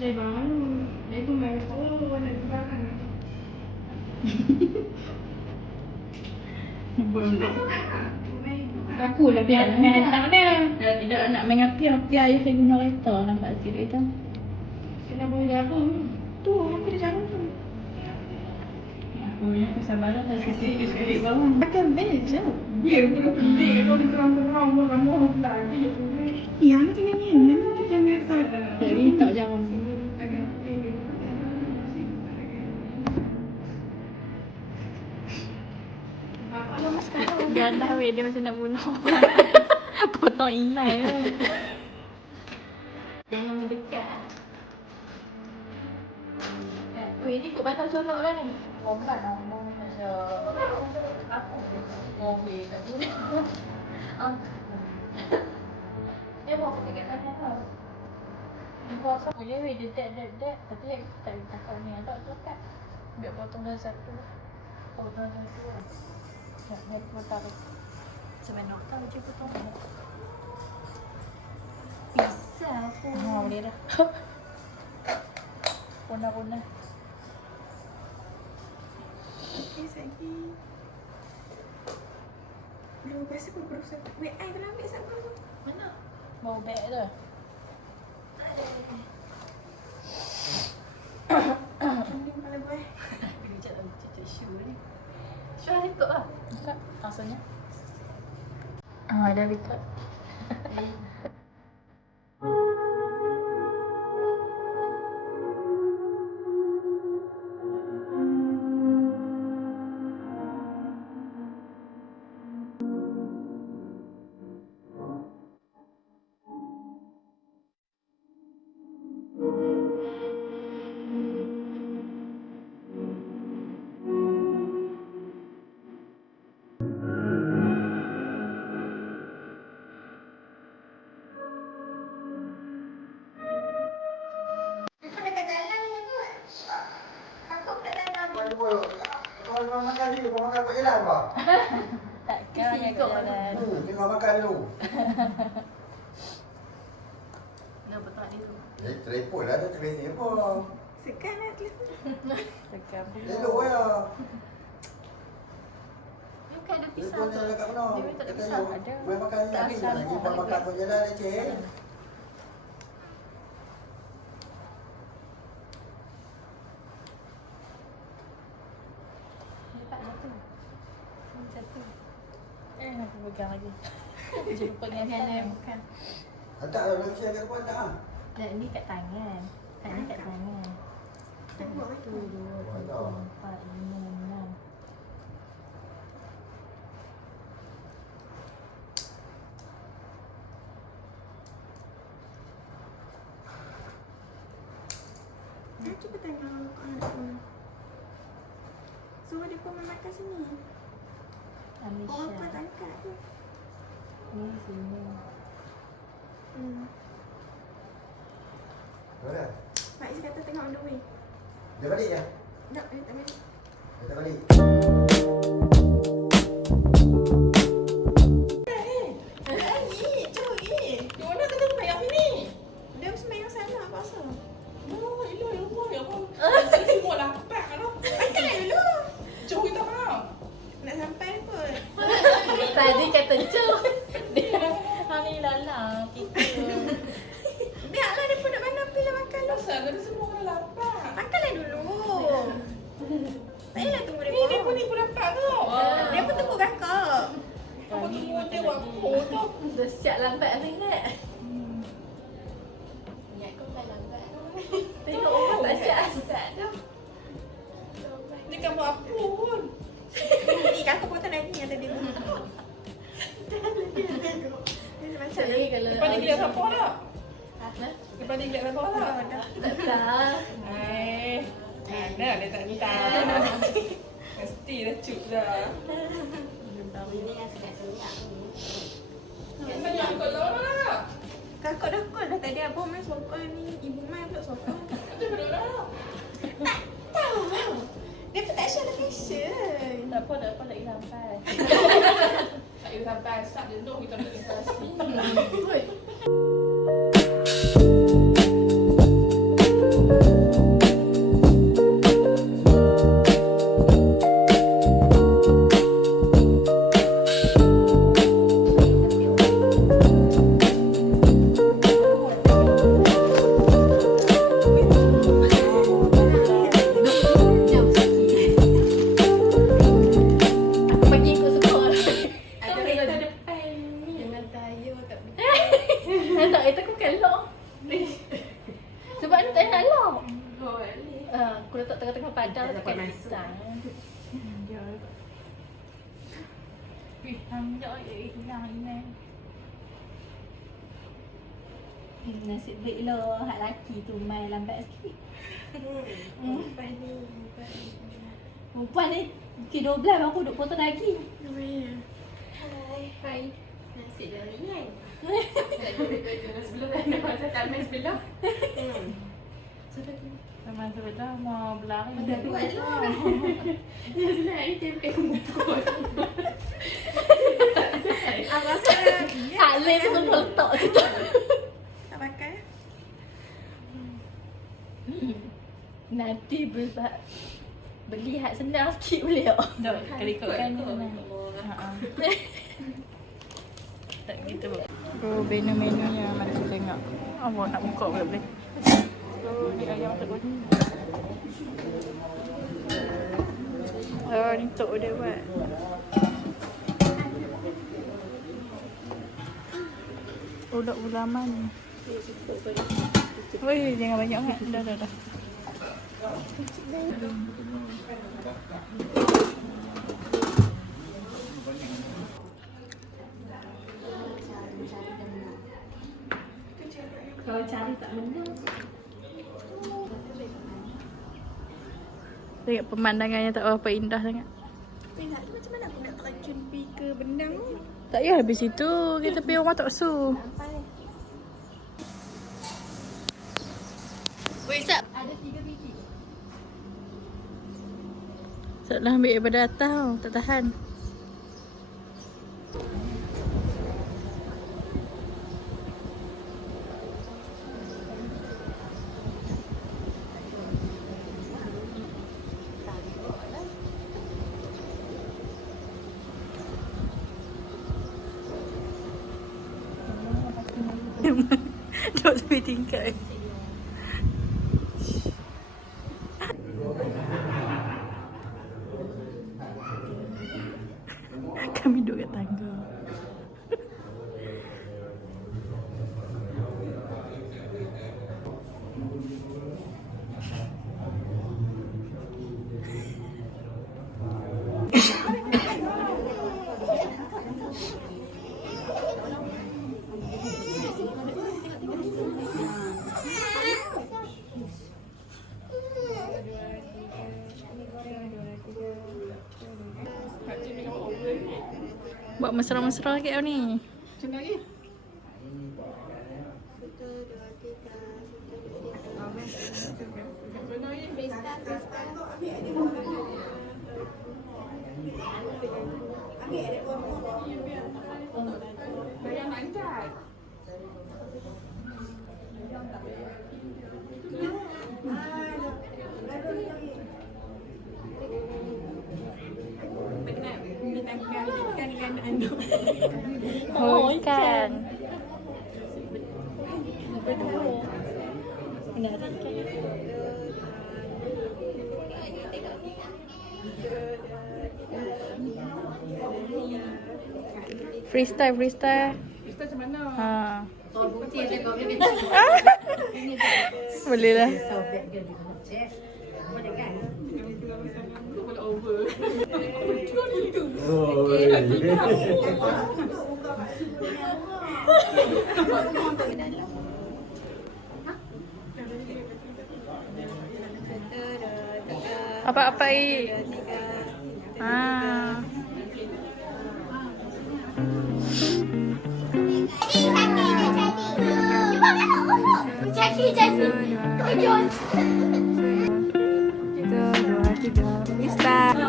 Saya bangun. Dia tu main warna di belakang. Aku lah biar main anak dia. Dah tidak nak main api-api ayah saya guna kereta. Nampak sikit tu. Kena boleh apa? Tu, aku dah jalan tu. Aku punya kesabaran dah sikit-sikit bawah. Pakai bel je. Biar pula pedih. Kalau dia terang-terang pun kamu lagi. Ya, macam ni. Nanti jangan tak. Jadi tak jangan. Galah weh, dia macam nak bunuh. Potong inai tu. Jangan mendekat. Weh, ni kok bantal sorok kan ni? Korban lah. Oh, weh, tak bunuh. Dia mau pergi kat sana tau. Kuasa boleh weh, dia dek. Tapi aku tak boleh cakap ni. Tak cakap. Biar potong dah satu. Potong dah satu lah. Nak potong. Sebenarnya tahu je potong. Bisa pun. Boleh dah. Rona. Okay, lagi. Belum biasa pun berusaha. Wait, I kena ambil sabar tu. Mana? Bawa beg tu. Mending kepala gue. Dia cakap cucuk shoe ni. Shoe dah record lah. Record. Maksudnya? Dah record. Kalau makan ni, kau makan kat jalan apa? Takkan yang kat jalan. Tengok makan dulu. Nak potong dia tu. Telefon lah, tak telefon. Sekan lah telefon. Tekan pun. Elok ya. Dia bukan ada pisau Telefon tu. dia dekat mana? Dia tak ada Kata pisau. you, Ada. boleh makan ni Tak lagi. pisau. Lagi kau makan kat jalan dah, cik. Satu. Aku pegang lagi. Dia lupa dengan Bukan. Tak ada lagi saya kat depan tak ah. Dan ni kat tangan. Kat ni kat tangan. Satu, dua, tiga, empat, lima, enam. Cuba tengok kau nak mana. Suruh dia pun makan sini. Orang Amisha. pun tak angkat tu. Ni sini. Mana? Mak Izz kata tengok on the way. Dia balik ya? Tak, dia tak balik. Dia tak balik. Tadi kata cuk. Dia hari lalang kita. Biarlah dia pun nak mana pilih makan lu. Pasal tadi semua orang lapar. Makanlah dulu. Tak payahlah tunggu dia. Dia pun lapar tu. Dia pun tunggu kakak. Apa tunggu dia waktu tu. Dah siap lambat sangat. Niat kau tak lambat. Tengok orang tak siap tu. Dia kan buat apa pun. Ni kakak potong lagi yang tadi. Dia macam Jadi kalau Lepas ni gila siapa tak? Apa? Lepas ni gila siapa tak? Tak tahu. Mana dia tak tahu. Mesti dah cuk dah. Tanya aku lah. kakak dah call dah tadi. Abang main sokol ni. Ibu main pula sokol. Macam mana lah? Tak tahu. Dia pun tak share location. Tak apa, tak sampai. Tak kira sampai asap je tu kita nak instalasi. letak tengah-tengah padang tekan pisang. Ya. Pisang je hilang ini. Nasib baik lo hak laki tu main lambat sikit. Perempuan ni pukul 12 baru duduk potong lagi. Hai. Nasi dah ringan. Sebelum dah tak main sebelah. Sama sebelah mau berlari. Dah buat lah. Sebelah ni tempe kumpul. Abang sekarang Tak boleh tu letak kita. tak pakai. Nanti beli hak senang sikit boleh tak? Tak, kalau ikutkan ni senang. Tak gitu. Oh, menu-menunya mari kita tengok. Awak nak buka pula boleh. Oh, ni ayam tak boleh. Oh, ni tok dia buat. Udak bulaman. Woi, jangan banyak sangat. Dah. Kalau cari tak menang. Tengok pemandangannya tak berapa indah sangat. Tapi nak macam mana aku nak terjun pergi ke Bendang ni? Tak payah habis situ. Kita pergi rumah Tok Su. Wei, Sab. Ada 3 biji. Setelah ambil daripada atas tau. Tak tahan. Duduk tepi tingkat. Kami duduk kat tangga. Buat mesra-mesra kat kau ni. Macam lagi? Oh, ikan. Menarik kan? Freestyle. Kita macam mana? Ha. Oh, bukti ada kau boleh Boleh lah. sobek dia di cek. Boleh kan? Kepala over. Apa-apa i. Ha. Jackie, tunjuk. 1, 2, 3. Freestyle.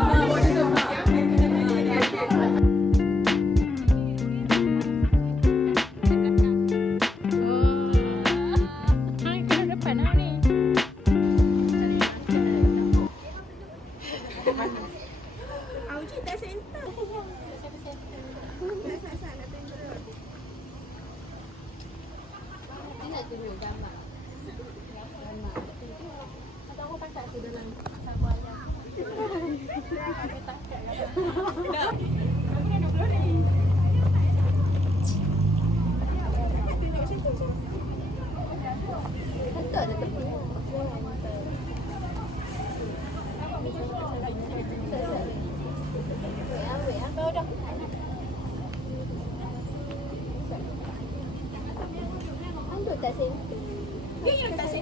Auji tak center. Nak tunjuk. Dia nak tunjuk gambar. Atau aku pakai tu dalam sabar ayam. Aku tangkap kat Betul ada tepi. Ang doon kasi. Yun yung nagtasin.